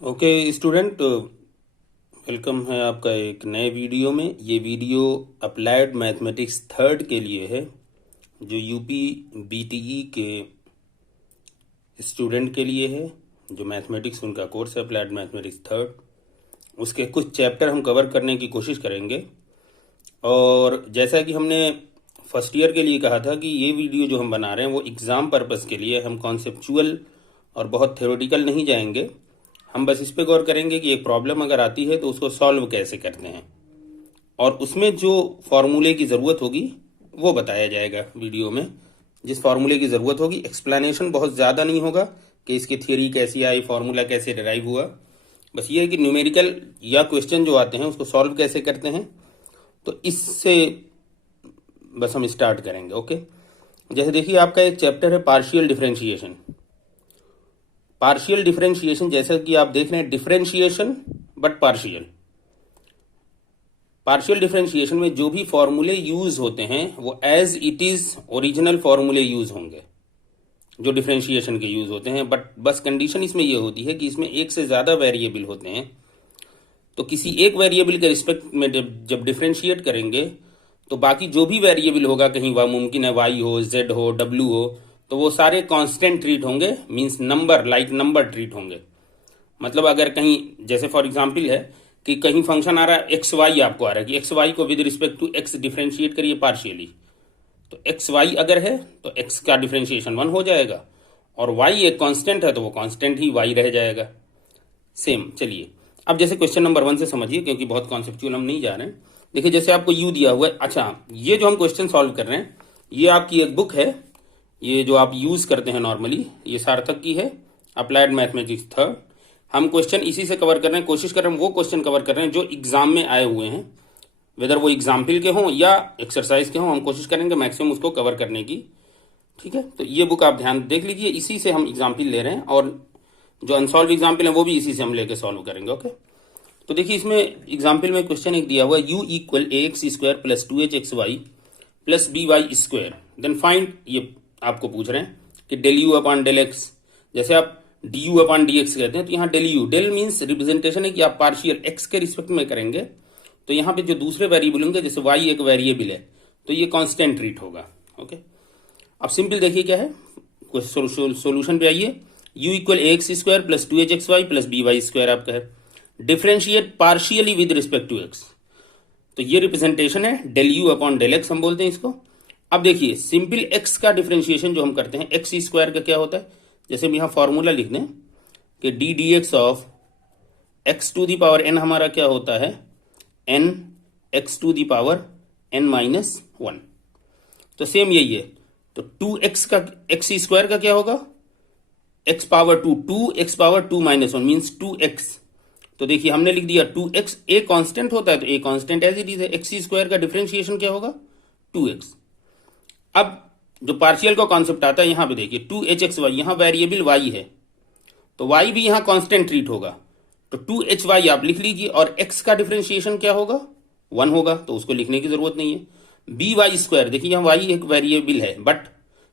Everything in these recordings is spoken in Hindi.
ओके स्टूडेंट, वेलकम है आपका एक नए वीडियो में। ये वीडियो अप्लाइड मैथमेटिक्स थर्ड के लिए है, जो यूपी बीटीई के स्टूडेंट के लिए है। जो मैथमेटिक्स उनका कोर्स है अप्लाइड मैथमेटिक्स थर्ड, उसके कुछ चैप्टर हम कवर करने की कोशिश करेंगे। और जैसा कि हमने फर्स्ट ईयर के लिए कहा था कि ये वीडियो जो हम बना रहे हैं वो एग्ज़ाम पर्पस के लिए, हम कॉन्सेप्चुअल और बहुत थ्योरेटिकल नहीं जाएंगे। हम बस इस पे गौर करेंगे कि एक प्रॉब्लम अगर आती है तो उसको सॉल्व कैसे करते हैं, और उसमें जो फॉर्मूले की ज़रूरत होगी वो बताया जाएगा वीडियो में। जिस फॉर्मूले की ज़रूरत होगी, एक्सप्लेनेशन बहुत ज़्यादा नहीं होगा कि इसकी थियरी कैसी आई, फार्मूला कैसे डिराइव हुआ। बस ये है कि न्यूमेरिकल या क्वेश्चन जो आते हैं उसको सॉल्व कैसे करते हैं, तो इससे बस हम स्टार्ट करेंगे। ओके, जैसे देखिए आपका एक चैप्टर है पार्शियल डिफरेंशिएशन। पार्शियल डिफरेंशिएशन जैसा कि आप देख रहे हैं, differentiation but partial. Partial differentiation में जो भी फॉर्मूले यूज होते हैं वो एज इट इज ओरिजिनल फॉर्मूले यूज होंगे जो डिफरेंशिएशन के यूज होते हैं। बट बस कंडीशन इसमें यह होती है कि इसमें एक से ज्यादा वेरिएबल होते हैं, तो किसी एक वेरिएबल के रिस्पेक्ट में जब डिफरेंशिएट करेंगे तो बाकी जो भी वेरिएबल होगा, कहीं वह मुमकिन है वाई हो, जेड हो, डब्ल्यू हो, तो वो सारे कांस्टेंट ट्रीट होंगे। Means number like number treat होंगे। मतलब अगर कहीं, जैसे फॉर एग्जांपल है कि कहीं फंक्शन आ रहा है एक्स वाई, आपको आ रहा है कि एक्स वाई को with respect to x differentiate करिए पार्शियली, तो एक्स वाई अगर है तो एक्स का डिफरेंशिएशन 1 हो जाएगा, और वाई एक कांस्टेंट है तो वो कांस्टेंट ही वाई रह जाएगा। सेम। चलिए अब जैसे क्वेश्चन नंबर 1 से समझिए, क्योंकि बहुत कॉन्सेप्चुअल हम नहीं जा रहे हैं। देखिए जैसे आपको यू दिया हुआ है। अच्छा, ये जो हम क्वेश्चन सॉल्व कर रहे हैं ये आपकी एक बुक है, ये जो आप यूज करते हैं नॉर्मली, ये सार्थक की है, अप्लाइड मैथमेटिक्स थर्ड। हम क्वेश्चन इसी से कवर कर रहे हैं, कोशिश कर रहे हैं वो क्वेश्चन कवर कर रहे हैं जो एग्जाम में आए हुए हैं, वेदर वो एग्जाम्पल के हों या एक्सरसाइज के हों। हम कोशिश करेंगे मैक्सिमम उसको कवर करने की। ठीक है, तो ये बुक आप ध्यान देख लीजिए, इसी से हम एग्जाम्पल ले रहे हैं, और जो अनसॉल्व एग्जाम्पल है वो भी इसी से हम लेके सॉल्व करेंगे। ओके, तो देखिए इसमें एग्जाम्पल में क्वेश्चन एक दिया हुआ है, u equal a x square plus 2h(x(y) plus by² then find. ये आपको पूछ रहे हैं कि del u upon del x. जैसे आप d u upon d x कहते हैं, तो यहाँ del u, del means representation है कि आप पार्शियल एक्स के रिस्पेक्ट में करेंगे, तो यहाँ पे जो दूसरे वेरिएबल होंगे, जैसे वाई एक वेरिएबल है तो ये कांस्टेंट ट्रीट होगा। ओके, अब सिंपल देखिए क्या है, सोल्यूशन पे आइए। U equal a x square plus 2h(x(y) plus by² आपका है। Differentiate partially with respect to x, तो ये रिप्रेजेंटेशन है del u upon del x हम बोलते हैं इसको। अब देखिए सिंपल एक्स का डिफरेंशिएशन जो हम करते हैं, एक्स स्क्वायर का क्या होता है, जैसे हम यहाँ फॉर्मूला लिख दें कि d d x of x to the power n हमारा क्या होता है, n x to the power n minus 1। तो सेम यही है, तो 2x का एक्स स्क्वायर का क्या होगा, x power 2, 2x power 2 minus 1 means 2x। तो देखिए हमने लिख दिया 2x, ए कांस्टेंट होता है तो a constant as it is है। एक्स स्क्वायर का डिफरेंशिएशन क्या होगा, 2x। अब जो पार्शियल का कॉन्सेप्ट आता है यहाँ पे देखिए 2h(x(y), यहाँ वेरिएबल y है तो y भी यहाँ कांस्टेंट ट्रीट होगा, तो 2hy आप लिख लीजिए, और x का डिफरेंशिएशन क्या होगा, 1 होगा, तो उसको लिखने की जरूरत नहीं है। by², देखिए यहाँ y एक वेरिएबल है, बट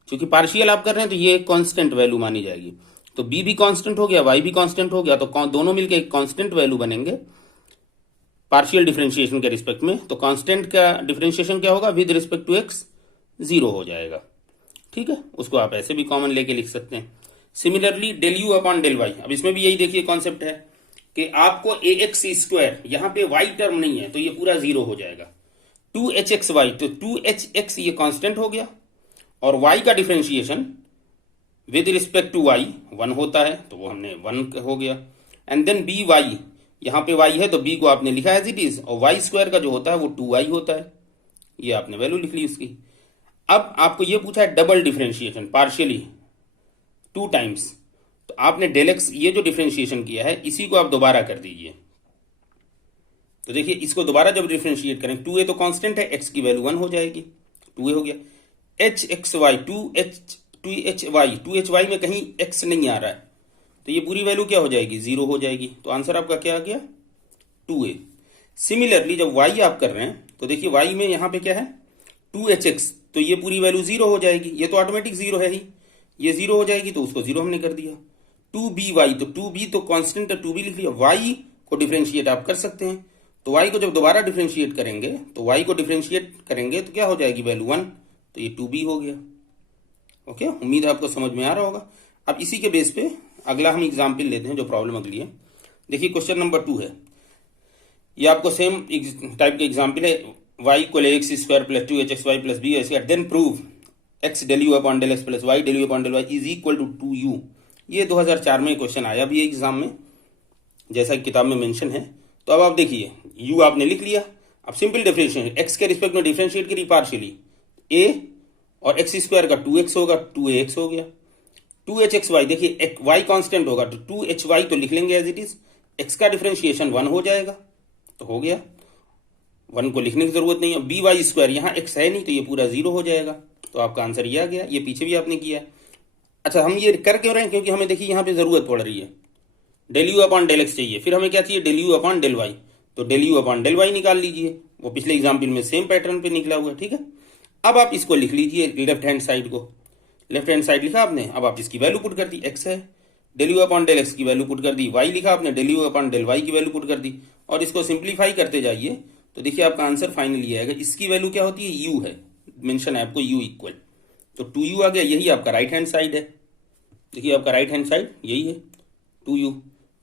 चूंकि पार्शियल आप कर रहे हैं तो ये एक कांस्टेंट वैल्यू मानी जाएगी, तो b भी कांस्टेंट हो गया, y भी कांस्टेंट हो गया, तो दोनों मिलकर एक कांस्टेंट वैल्यू बनेंगे पार्शियल डिफरेंशिएशन के रिस्पेक्ट में। तो कांस्टेंट का डिफरेंशिएशन क्या होगा, विद रिस्पेक्ट टू x 0 हो जाएगा। ठीक है, उसको आप ऐसे भी कॉमन लेके लिख सकते हैं। Similarly del u upon del y, अब इसमें भी यही देखिए कॉन्सेप्ट है कि आपको ए एक्स स्क्वायर, यहाँ पे वाई टर्म नहीं है तो ये पूरा 0 हो जाएगा। 2h(x(y), तो 2h(x) ये कांस्टेंट हो गया, और y का differentiation with respect to y 1 होता है, तो वो हमने 1 हो गया। एंड देन बी वाई, यहाँ पे y है तो b को आपने लिखा एज इट इज, और y² का जो होता है वो 2y होता है, ये आपने वैल्यू लिख ली उसकी। अब आपको ये पूछा है डबल डिफरेंशिएशन पार्शियली 2 टाइम्स, तो आपने डेल एक्स ये जो डिफरेंशिएशन किया है इसी को आप दोबारा कर दीजिए। तो देखिए इसको दोबारा जब डिफरेंशिएट करें, 2a तो कांस्टेंट है, x की वैल्यू 1 हो जाएगी, 2a हो गया। h(x(y), 2hy में कहीं x नहीं आ रहा है तो ये पूरी वैल्यू क्या हो जाएगी, 0 हो जाएगी। तो आंसर आपका क्या आ गया, 2a। सिमिलरली जब y आप कर रहे हैं तो देखिए y में यहाँ पे क्या है, 2hx, तो ये पूरी वैल्यू 0 हो जाएगी, ये तो ऑटोमेटिक 0 है ही, ये 0 हो जाएगी तो उसको 0 हमने कर दिया। टू बी वाई, तो टू बी तो कांस्टेंट है, टू बी लिख लिया। वाई को डिफ्रेंशिएट आप कर सकते हैं, तो वाई को जब दोबारा डिफ्रेंशिएट करेंगे, तो वाई को डिफ्रेंशिएट करेंगे तो क्या हो जाएगी वैल्यू 1, तो ये टू बी हो गया। ओके, उम्मीद है आपको समझ में आ रहा होगा। अब इसी के बेस पे अगला हम एग्जाम्पल लेते हैं, जो प्रॉब्लम अगली है। देखिए क्वेश्चन नंबर 2 है, ये आपको सेम टाइप के एग्जाम्पल है। y equal x square plus 2hxy plus b square then prove x del u upon del x plus y del u upon del y is equal to 2u। ये 2004 में क्वेश्चन आया भी एग्जाम में, जैसा कि किताब में मेंशन है। तो अब आप देखिए, u आपने लिख लिया। अब सिंपल डिफरेंशिएशन, x के रिस्पेक्ट में डिफरेंशिएट करिए पार्शियली, a और एक्स स्क्वायर का 2x होगा, 2ax हो गया। 2hxy, देखिए y कांस्टेंट होगा तो 2hy तो लिख लेंगे एज इट इज, x का डिफरेंशिएशन 1 हो जाएगा, तो हो गया, 1 को लिखने की जरूरत नहीं है। बी वाई स्क्वायर, यहाँ x है नहीं तो ये पूरा 0 हो जाएगा, तो आपका आंसर ये आ गया। ये पीछे भी आपने किया है। अच्छा, हम ये कर क्यों रहे हैं, क्योंकि हमें देखिए यहाँ पे जरूरत पड़ रही है, del u upon del x चाहिए, फिर हमें क्या चाहिए, del u upon del y, तो del u upon del y निकाल लीजिए, वो पिछले एग्जाम्पल में सेम पैटर्न पे निकला हुआ है। ठीक है, अब आप इसको लिख लीजिए लेफ्ट हैंड साइड को, लेफ्ट हैंड साइड लिखा आपने, अब आप इसकी वैल्यू पुट कर दी, एक्स है, del u upon del x की वैल्यू पुट कर दी, वाई लिखा आपने, del u upon del y की वैल्यू पुट कर दी, और इसको सिंप्लीफाई करते जाइए तो देखिए आपका आंसर फाइनली आएगा। इसकी वैल्यू क्या होती है, यू है, मेंशन है आपको यू इक्वल, तो 2u आ गया, यही आपका राइट हैंड साइड है। देखिए आपका राइट हैंड साइड यही है 2u,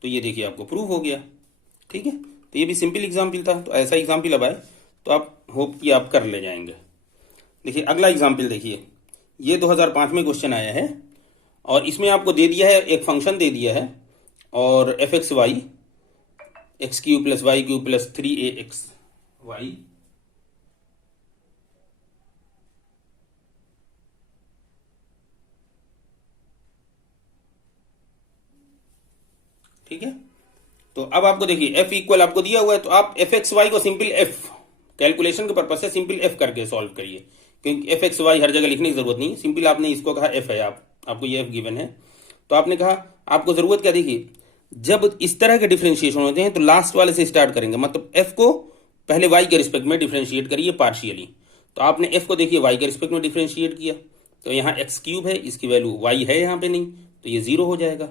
तो ये देखिए आपको प्रूव हो गया। ठीक है, तो ये भी सिंपल एग्जाम्पल था, तो ऐसा एग्जाम्पल अब आए तो आप होप कि आप कर ले जाएंगे। देखिए अगला एग्जाम्पल देखिए, ये 2005 में क्वेश्चन आया है, और इसमें आपको दे दिया है, एक फंक्शन दे दिया है, और f x y x cube plus y cube plus 3ax y ठीक है। तो अब आपको देखिए f इक्वल आपको दिया हुआ है, तो आप एफ एक्स वाई को सिंपल f कैलकुलेशन के पर्पज से सिंपल f करके सॉल्व करिए, क्योंकि एफ एक्स वाई हर जगह लिखने की जरूरत नहीं है, सिंपल आपने इसको कहा f है, आपको ये f गिवन है, तो आपने कहा आपको जरूरत क्या, देखिए जब इस तरह के डिफरेंशिएशन होते हैं तो लास्ट वाले से स्टार्ट करेंगे, मतलब f को पहले y के रिस्पेक्ट में डिफरेंशिएट करिए पार्शियली, तो आपने f को देखिए y के रिस्पेक्ट में डिफरेंशिएट किया, तो यहाँ एक्स क्यूब है, इसकी वैल्यू y है यहाँ पे नहीं, तो ये 0 हो जाएगा।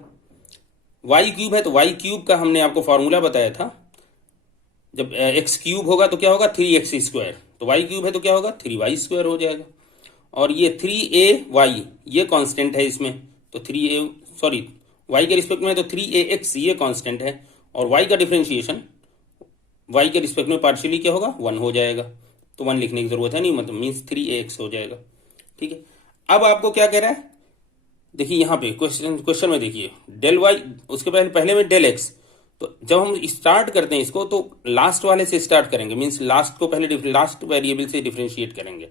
वाई क्यूब है तो वाई क्यूब का हमने आपको फॉर्मूला बताया था, जब एक्स क्यूब होगा तो क्या होगा 3x स्क्वायर, तो वाई क्यूब है तो क्या होगा 3y स्क्वायर हो जाएगा, और ये 3ay ये कांस्टेंट है इसमें, तो 3a सॉरी y के रिस्पेक्ट में है तो 3ax ये कांस्टेंट है, और y का डिफरेंशिएशन y के रिस्पेक्ट में पार्शियली क्या होगा 1 हो जाएगा, तो 1 लिखने की जरूरत है नहीं, मतलब मीन्स 3ax हो जाएगा। ठीक है, अब आपको क्या कह रहा है, देखिए यहाँ पे क्वेश्चन में देखिए डेल वाई, उसके पहले में डेल एक्स, तो जब हम स्टार्ट करते हैं इसको तो लास्ट वाले से स्टार्ट करेंगे, मींस लास्ट को पहले लास्ट वेरिएबल से डिफरेंशिएट करेंगे।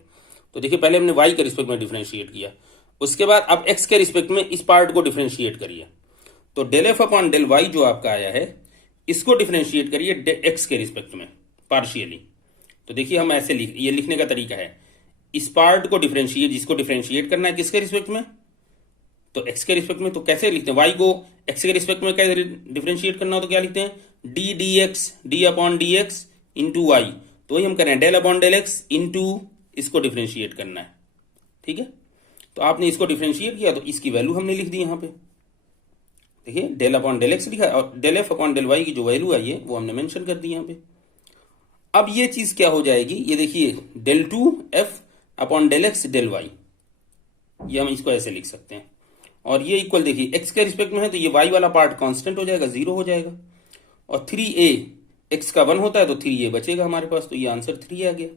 तो देखिए पहले हमने वाई के रिस्पेक्ट में डिफरेंशिएट किया, उसके बाद अब एक्स के रिस्पेक्ट में इस पार्ट को डिफरेंशिएट करिए, तो del f upon del y जो आपका आया है इसको डिफरेंशिएट करिए एक्स के रिस्पेक्ट में पार्शियली। तो देखिए हम ऐसे ये लिखने का तरीका है, इस पार्ट को डिफरेंशिएट, जिसको डिफरेंशिएट करना है किसके रिस्पेक्ट में, तो x के रिस्पेक्ट में, तो कैसे लिखते हैं, y को x के रिस्पेक्ट में कैसे डिफरेंशिएट करना हो तो क्या लिखते हैं d dx d upon d x into y, तो वही हम कर रहे हैं del upon del x into इसको डिफरेंशिएट करना है। ठीक है, तो आपने इसको डिफरेंशिएट किया तो इसकी वैल्यू हमने लिख दी यहाँ पे, देखिए डेल अपॉन डेल एक्स लिखा, और del f upon del y की जो वैल्यू आई है वो हमने मेंशन कर दी यहाँ पे। अब ये चीज क्या हो जाएगी, ये देखिए del two f upon del x del y, ये हम इसको ऐसे लिख सकते हैं, और ये इक्वल देखिए x के रिस्पेक्ट में है तो ये y वाला पार्ट कांस्टेंट हो जाएगा, 0 हो जाएगा, और 3a x का 1 होता है तो 3a बचेगा हमारे पास, तो ये आंसर 3 आ गया।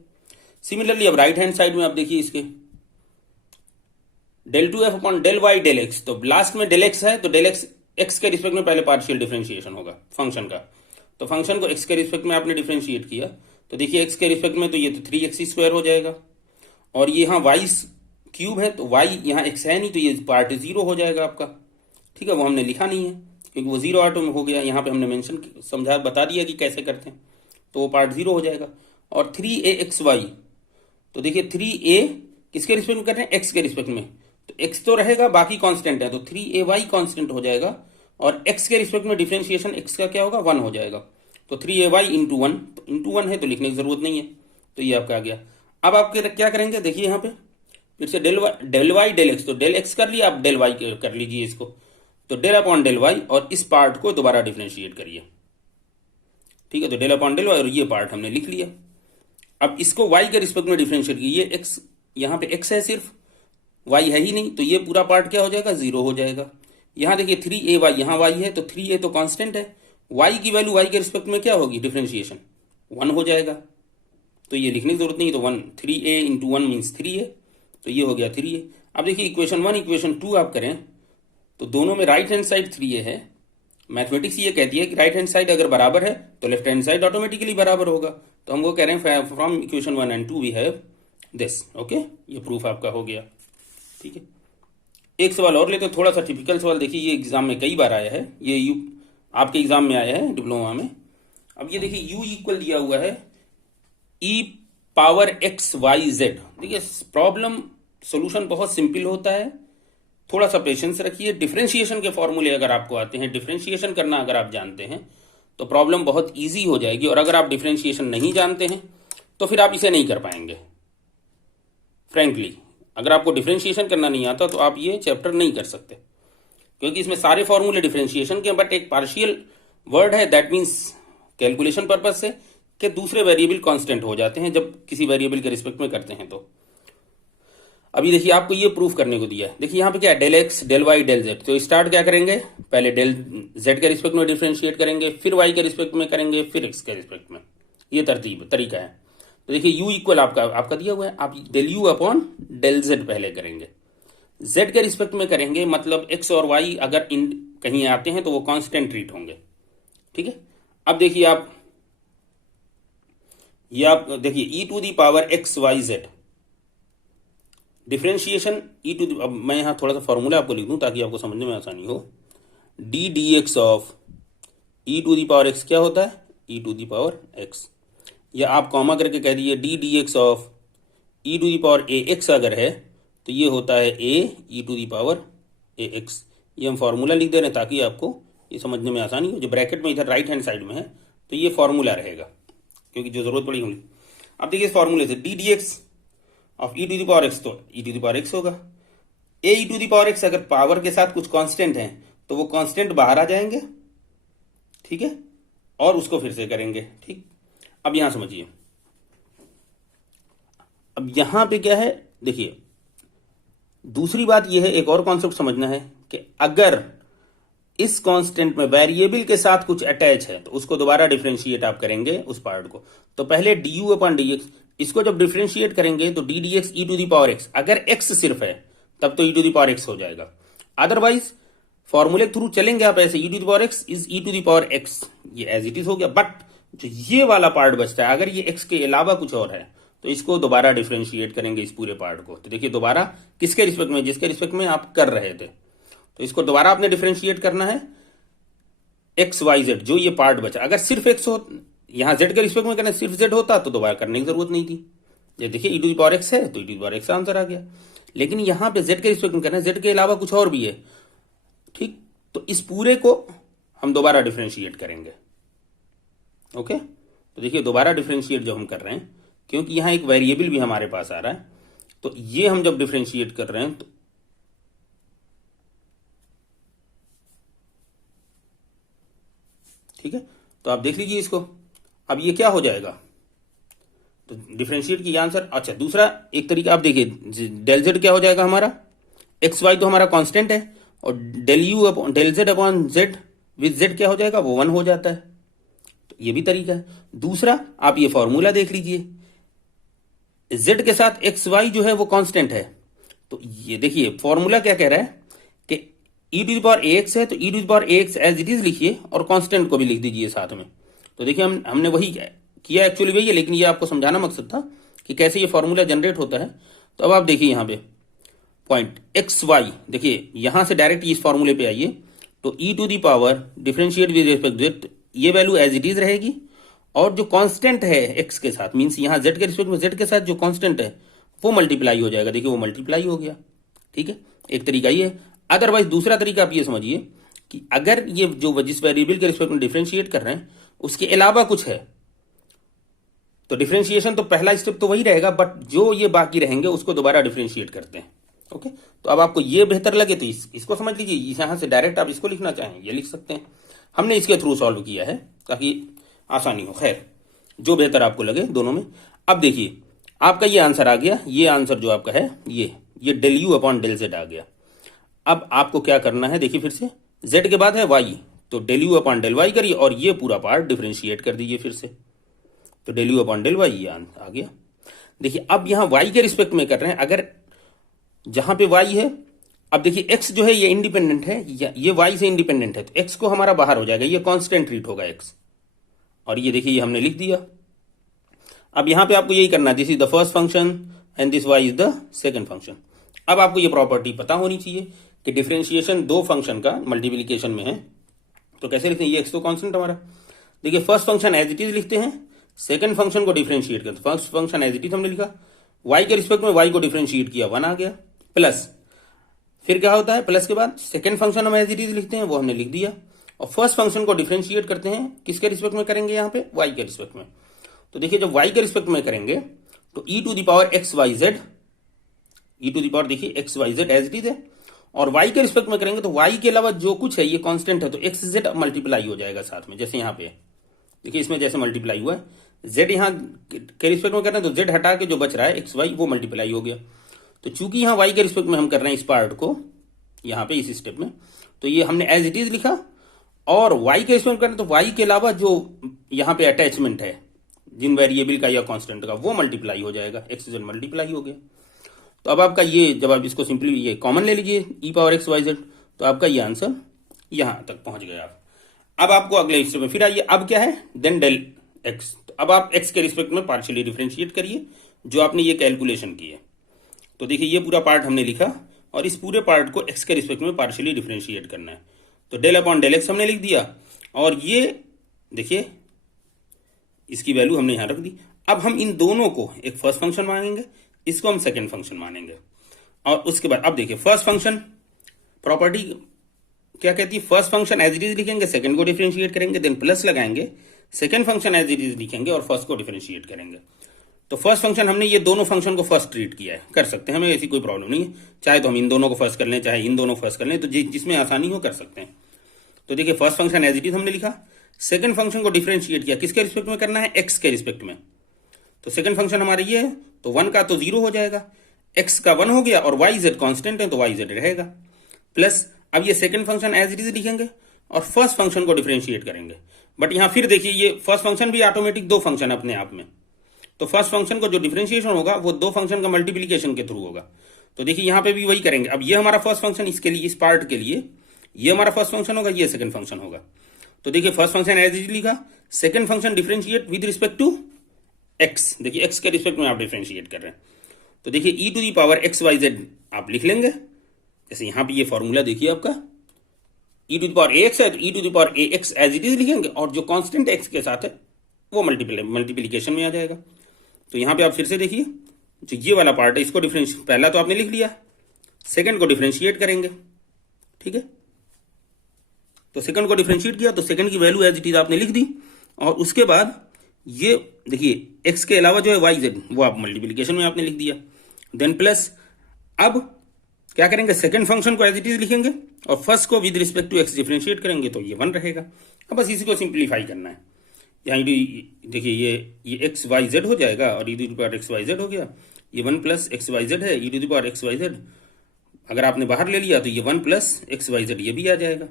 सिमिलरली अब राइट हैंड साइड में आप देखिए इसके del two f upon del y del x, तो लास्ट में डेल एक्स है तो डेल एक्स एक्स के रिस्पेक्ट में पहले पार्शियल डिफरेंशिएशन होगा फंक्शन का, तो फंक्शन को x के रिस्पेक्ट में आपने डिफरेंशिएट किया, तो देखिए x के रिस्पेक्ट में तो ये तो 3x स्क्वायर हो जाएगा, और ये यहाँ y क्यूब है तो y यहाँ x है नहीं तो ये पार्ट 0 हो जाएगा आपका। ठीक है, वो हमने लिखा नहीं है क्योंकि वो 0 ऑटो में हो गया, यहाँ पे हमने मेंशन समझा बता दिया कि कैसे करते हैं, तो वो पार्ट 0 हो जाएगा। और 3axy, तो देखिए 3a किसके रिस्पेक्ट में कर रहे हैं, x के रिस्पेक्ट में, तो x तो रहेगा बाकी कांस्टेंट है, तो 3ay कांस्टेंट हो जाएगा, और x के रिस्पेक्ट में डिफरेंशिएशन x का क्या होगा 1 हो जाएगा, तो 3ay इंटू 1, तो इंटू 1 है तो लिखने की जरूरत नहीं है, तो ये आपका आ गया। अब आप क्या करेंगे, देखिए यहाँ पे फिर से डेल वाई डेल एक्स, तो डेल एक्स कर लिया, आप डेल वाई कर लीजिए इसको, तो डेल अपॉन डेल वाई और इस पार्ट को दोबारा डिफ्रेंशिएट करिए। ठीक है, तो डेल अपॉन डेल वाई और ये पार्ट हमने लिख लिया। अब इसको y के रिस्पेक्ट में डिफरेंशिएट कीजिए। x यहाँ पे x है सिर्फ, y है ही नहीं, तो ये पूरा पार्ट क्या हो जाएगा, 0 हो जाएगा। यहाँ देखिए 3ay, यहाँ y है तो 3a तो कांस्टेंट है, y की वैल्यू y के रिस्पेक्ट में क्या होगी, डिफरेंशिएशन 1 हो जाएगा। तो ये लिखने की जरूरत नहीं, तो 3a इंटू 1 मीन्स 3a, तो ये हो गया 3a। अब देखिए इक्वेशन 1 इक्वेशन 2 आप करें तो दोनों में राइट हैंड साइड 3a है। मैथमेटिक्स ये कहती है कि राइट हैंड साइड अगर बराबर है तो लेफ्ट हैंड साइड ऑटोमेटिकली बराबर होगा। तो हम वो कह रहे हैं from equation 1 and 2 we have this. Okay, ये प्रूफ आपका हो गया। ठीक है, एक सवाल और लेते हैं, थोड़ा सा टिपिकल सवाल। देखिए ये एग्जाम में कई बार आया है, ये आपके एग्जाम में आया है डिप्लोमा में। अब ये देखिए u इक्वल दिया हुआ है e power x y z। देखिए प्रॉब्लम सोल्यूशन बहुत सिंपल होता है, थोड़ा सा पेशेंस रखिए। डिफरेंशिएशन के फॉर्मूले अगर आपको आते हैं, डिफरेंशिएशन करना अगर आप जानते हैं तो प्रॉब्लम बहुत इजी हो जाएगी। और अगर आप डिफरेंशिएशन नहीं जानते हैं तो फिर आप इसे नहीं कर पाएंगे। फ्रैंकली अगर आपको डिफरेंशिएशन करना नहीं आता तो आप ये चैप्टर नहीं कर सकते, क्योंकि इसमें सारे फॉर्मूले डिफरेंशिएशन के, बट एक पार्शियल वर्ड है, दैट मीन्स कैलकुलेशन पर्पज से कि दूसरे वेरिएबल कांस्टेंट हो जाते हैं जब किसी वेरिएबल के रिस्पेक्ट में करते हैं। तो अभी देखिए आपको ये प्रूफ करने को दिया है। देखिए यहाँ पे क्या है, del x del y del z. तो स्टार्ट क्या करेंगे, पहले डेल जेड के रिस्पेक्ट में डिफरेंशिएट करेंगे, फिर वाई के रिस्पेक्ट में करेंगे, फिर एक्स के रिस्पेक्ट में। ये तरीका है। तो देखिए यू इक्वल आपका दिया हुआ है, आप del u upon del z पहले करेंगे, जेड के रिस्पेक्ट में करेंगे, मतलब एक्स और वाई अगर इन कहीं आते हैं तो वो कांस्टेंट ट्रीट होंगे। ठीक है, अब देखिए आप देखिए e to the power x y z differentiation e to the. अब मैं यहां थोड़ा सा फॉर्मूला आपको लिख दूं ताकि आपको समझने में आसानी हो। D d x of e to the power x क्या होता है, e to the power x, या आप कॉमा करके कह दीजिए d d x of e to the power a x अगर है तो ये होता है a e to the power a x. ये हम फॉर्मूला लिख दे रहे हैं ताकि आपको ये समझने में आसानी हो। जो ब्रैकेट में इधर राइट हैंड साइड में है तो ये फॉर्मूला रहेगा, क्योंकि जो जरूरत पड़ी होगी। अब देखिए इस फॉर्मूले से d d x of e to the power x, तो e to the power x होगा। A e to the power x अगर पावर के साथ कुछ कांस्टेंट है तो वो कांस्टेंट बाहर आ जाएंगे। ठीक है, और उसको फिर से करेंगे। ठीक, अब यहां समझिए, अब यहां पे क्या है, देखिए दूसरी बात यह है, एक और कॉन्सेप्ट समझना है कि अगर इस कांस्टेंट में वेरिएबल के साथ कुछ अटैच है तो उसको दोबारा डिफरेंशिएट आप करेंगे उस पार्ट को। तो पहले d u upon d x, इसको जब डिफरेंशिएट करेंगे तो d d x e to the power x, अगर एक्स सिर्फ है तब तो e to the power x हो जाएगा। अदरवाइज फॉर्मूले थ्रू चलेंगे आप ऐसे, e to the power x is e to the power x, ये एज इट इज हो गया। बट जो ये वाला पार्ट बचता है, अगर ये एक्स के अलावा कुछ और है तो इसको दोबारा डिफरेंशिएट करेंगे इस पूरे पार्ट को। तो देखिए दोबारा किसके रिस्पेक्ट में, जिसके रिस्पेक्ट में आप कर रहे थे, तो इसको दोबारा आपने डिफरेंशिएट करना है एक्स वाई जेड, जो ये पार्ट बचा। अगर सिर्फ एक्स हो, यहां जेड के रिस्पेक्ट में करना सिर्फ जेड होता तो दोबारा करने की जरूरत नहीं थी। ये देखिए e to the power x है तो e to the power x answer आ गया। लेकिन यहां पे जेड के रिस्पेक्ट में करना है, जेड के अलावा कुछ और भी है। ठीक, तो इस पूरे को हम दोबारा डिफरेंशिएट करेंगे। ओके, तो देखिए दोबारा डिफरेंशिएट जो हम कर रहे हैं, क्योंकि यहां एक वेरिएबल भी हमारे पास आ रहा है, तो ये हम जब डिफरेंशिएट कर रहे हैं तो ठीक है, तो आप देख लीजिए इसको। अब ये क्या हो जाएगा, तो डिफरेंशिएट की आंसर। अच्छा, दूसरा एक तरीका आप देखिए, डेल जेड क्या हो जाएगा हमारा, एक्स वाई तो हमारा कांस्टेंट है, और del u upon del z upon z with z क्या हो जाएगा, वो 1 हो जाता है। तो ये भी तरीका है। दूसरा आप ये फॉर्मूला देख लीजिए, जेड के साथ एक्स वाई जो है वो कांस्टेंट है, तो ये देखिए फॉर्मूला क्या कह रहा है कि e to the power x है तो e to the power x as it is लिखिए और कांस्टेंट को भी लिख दीजिए साथ में। तो देखिए हमने वही किया, एक्चुअली वही है, लेकिन ये आपको समझाना मकसद था कि कैसे ये फॉर्मूला जनरेट होता है। तो अब आप देखिए यहाँ पे पॉइंट एक्स वाई, देखिए यहां से डायरेक्ट इस फॉर्मूले पे आइए, तो e to the power differentiate with respect z, ये वैल्यू एज इट इज रहेगी, और जो कांस्टेंट है एक्स के साथ, मींस यहां जेड के रिस्पेक्ट में जेड के साथ जो कांस्टेंट है वो मल्टीप्लाई हो जाएगा। देखिए वो मल्टीप्लाई हो गया। ठीक है, एक तरीका ये है। अदरवाइज दूसरा तरीका आप ये समझिए कि अगर ये जो जिस वेरिएबल के रिस्पेक्ट में डिफरेंशिएट कर रहे हैं उसके अलावा कुछ है तो डिफरेंशिएशन तो पहला स्टेप तो वही रहेगा, बट जो ये बाकी रहेंगे उसको दोबारा डिफरेंशिएट करते हैं। ओके, तो अब आपको ये बेहतर लगे तो इसको समझ लीजिए, यहाँ से डायरेक्ट आप इसको लिखना चाहें ये लिख सकते हैं। हमने इसके थ्रू सॉल्व किया है ताकि आसानी हो। खैर, जो बेहतर आपको लगे दोनों में। अब देखिए आपका ये आंसर आ गया, ये आंसर जो आपका है ये del u upon del z आ गया। अब आपको क्या करना है, देखिए फिर से z के बाद है y, तो del u upon del y करिए और ये पूरा पार्ट डिफ्रेंशिएट कर दीजिए फिर से, तो del u upon del y ये आ गया। देखिए अब यहाँ y के रिस्पेक्ट में कर रहे हैं, अगर जहां पे y है, अब देखिए x जो है ये इंडिपेंडेंट है, ये y से इंडिपेंडेंट है, तो x को हमारा बाहर हो जाएगा, ये कांस्टेंट ट्रीट होगा x, और ये देखिए ये हमने लिख दिया। अब यहां पे आपको यही करना, this is the first function and this y is the second function. अब आपको ये प्रॉपर्टी पता होनी चाहिए कि डिफरेंशिएशन दो फंक्शन का मल्टीप्लिकेशन में है, तो कैसे लिखते हैं, ये x तो कांस्टेंट हमारा। देखिए first function as it is लिखते हैं, सेकंड फंक्शन को डिफरेंशिएट करते, first function as it is हमने लिखा, y के रिस्पेक्ट में y को डिफरेंशिएट किया 1 आ गया, प्लस फिर क्या होता है, प्लस के बाद सेकंड फंक्शन हम एज इट इज लिखते हैं, वो हमने लिख दिया, और फर्स्ट फंक्शन को डिफरेंशिएट करते हैं, किसके रिस्पेक्ट में करेंगे, यहाँ पे y के रिस्पेक्ट में। तो देखिए जब y के रिस्पेक्ट में करेंगे तो e to the power x y z, e to the power देखिए x y z as it is है, और y के रिस्पेक्ट में करेंगे तो y के अलावा जो कुछ है ये कांस्टेंट है, तो एक्स जेड मल्टीप्लाई हो जाएगा साथ में, जैसे यहाँ पे देखिए इसमें जैसे मल्टीप्लाई हुआ है, z यहाँ के रिस्पेक्ट में कर रहे हैं तो z हटा के जो बच रहा है एक्स वाई वो मल्टीप्लाई हो गया। तो चूंकि यहाँ y के रिस्पेक्ट में हम कर रहे हैं इस पार्ट को यहाँ पे इस स्टेप में, तो ये हमने एज इट इज लिखा, और y के रिस्पेक्ट में करें तो y के अलावा जो यहाँ पे अटैचमेंट है जिन वेरिएबल का या कांस्टेंट का वो मल्टीप्लाई हो जाएगा, एक्स जेड मल्टीप्लाई हो गया। तो अब आपका ये जब आप इसको सिंपली ये कॉमन ले लीजिए e power x y z, तो आपका ये आंसर यहां तक पहुंच गए आप। अब आपको अगले स्टेप में फिर आइए, अब क्या है, देन डेल एक्स, तो अब आप एक्स के रिस्पेक्ट में पार्शियली डिफरेंशिएट करिए जो आपने ये कैलकुलेशन की है। तो देखिए ये पूरा पार्ट हमने लिखा और इस पूरे पार्ट को एक्स के रिस्पेक्ट में पार्शियली डिफरेंशिएट करना है, तो डेल अपॉन डेल एक्स हमने लिख दिया, और ये देखिए इसकी वैल्यू हमने यहां रख दी। अब हम इन दोनों को एक फर्स्ट फंक्शन मानेंगे, इसको हम सेकंड फंक्शन मानेंगे, और उसके बाद अब देखिए फर्स्ट फंक्शन प्रॉपर्टी क्या कहती है, first function as it is लिखेंगे, सेकंड को डिफरेंशिएट करेंगे, देन प्लस लगाएंगे, second function as it is लिखेंगे और फर्स्ट को डिफरेंशिएट करेंगे। तो फर्स्ट फंक्शन हमने ये दोनों फंक्शन को फर्स्ट ट्रीट किया है, कर सकते हैं, हमें ऐसी कोई प्रॉब्लम नहीं है, चाहे तो हम इन दोनों को फर्स्ट कर लें चाहे इन दोनों फर्स्ट कर लें, तो जिसमें आसानी हो कर सकते हैं। तो देखिए first function as it is हमने लिखा, सेकंड फंक्शन को डिफरेंशिएट किया, किसके रिस्पेक्ट में करना है, एक्स के रिस्पेक्ट में, तो सेकंड फंक्शन हमारा ये है, तो 1 का तो 0 हो जाएगा, x का 1 हो गया, और y z कांस्टेंट है तो y z रहेगा, प्लस अब ये second function as it is लिखेंगे और फर्स्ट फंक्शन को डिफरेंशिएट करेंगे। बट यहां फिर देखिए ये फर्स्ट फंक्शन भी ऑटोमेटिक दो फंक्शन अपने आप में, तो फर्स्ट फंक्शन को जो डिफरेंशिएशन होगा वो दो फंक्शन का मल्टीप्लीकेशन के थ्रू होगा। तो देखिए यहां पे भी वही करेंगे, अब ये हमारा फर्स्ट फंक्शन, इसके लिए इस पार्ट के लिए ये हमारा फर्स्ट फंक्शन होगा, ये सेकंड फंक्शन होगा। तो देखिए first function as it is लिखा, second function differentiate with respect to x, देखिए एक्स के रिस्पेक्ट में आप डिफरेंशिएट कर रहे हैं, तो देखिए e to the power x y z आप लिख लेंगे, जैसे यहां पे ये फॉर्मूला देखिए आपका e to the power a x है, तो e to the power a x as it is लिखेंगे, और जो कांस्टेंट एक्स के साथ है वो मल्टीप्लीकेशन में आ जाएगा। तो यहां पे आप फिर से देखिए जो ये वाला पार्ट है इसको डिफरेंशिएट, पहला तो आपने लिख लिया, सेकंड को डिफरेंशिएट करेंगे, ठीक है, तो सेकंड को डिफरेंशिएट किया तो सेकंड की वैल्यू एज इट इज आपने लिख दी, और उसके बाद ये देखिए एक्स के अलावा जो है वाई जेड वो आप मल्टीप्लीकेशन में आपने लिख दिया, देन प्लस अब क्या करेंगे, सेकंड फंक्शन को एज इट इज लिखेंगे और फर्स्ट को with respect to x differentiate करेंगे, तो ये 1 रहेगा। अब बस इसी को सिंप्लीफाई करना है, यहाँ देखिए ये एक्स वाई जेड हो जाएगा, और e to the power x y z हो गया, ये 1 प्लस एक्स वाई जेड है, e to the power x y z अगर आपने बाहर ले लिया तो ये 1 प्लस एक्स वाई जेड ये भी आ जाएगा।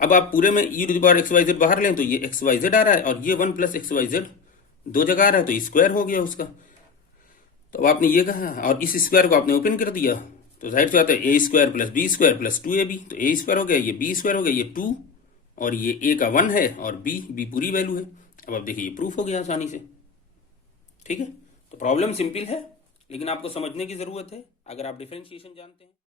अब आप पूरे में e to the power x y z बाहर लें तो ये एक्स वाई जेड आ रहा है, और ये 1 प्लस एक्स वाई जेड दो जगह आ रहा है, तो स्क्वायर हो गया उसका। तो अब आपने ये कहा और इस स्क्वायर को आपने ओपन कर दिया, तो साइड से आता है a square plus b square plus 2ab, तो ए स्क्वायर हो गया, ये बी स्क्वायर हो गया, ये 2, और ये ए का 1 है और बी पूरी वैल्यू है। अब आप देखिए ये प्रूफ हो गया आसानी से, ठीक है। तो प्रॉब्लम सिंपल है लेकिन आपको समझने की जरूरत है अगर आप डिफरेंशिएशन जानते हैं।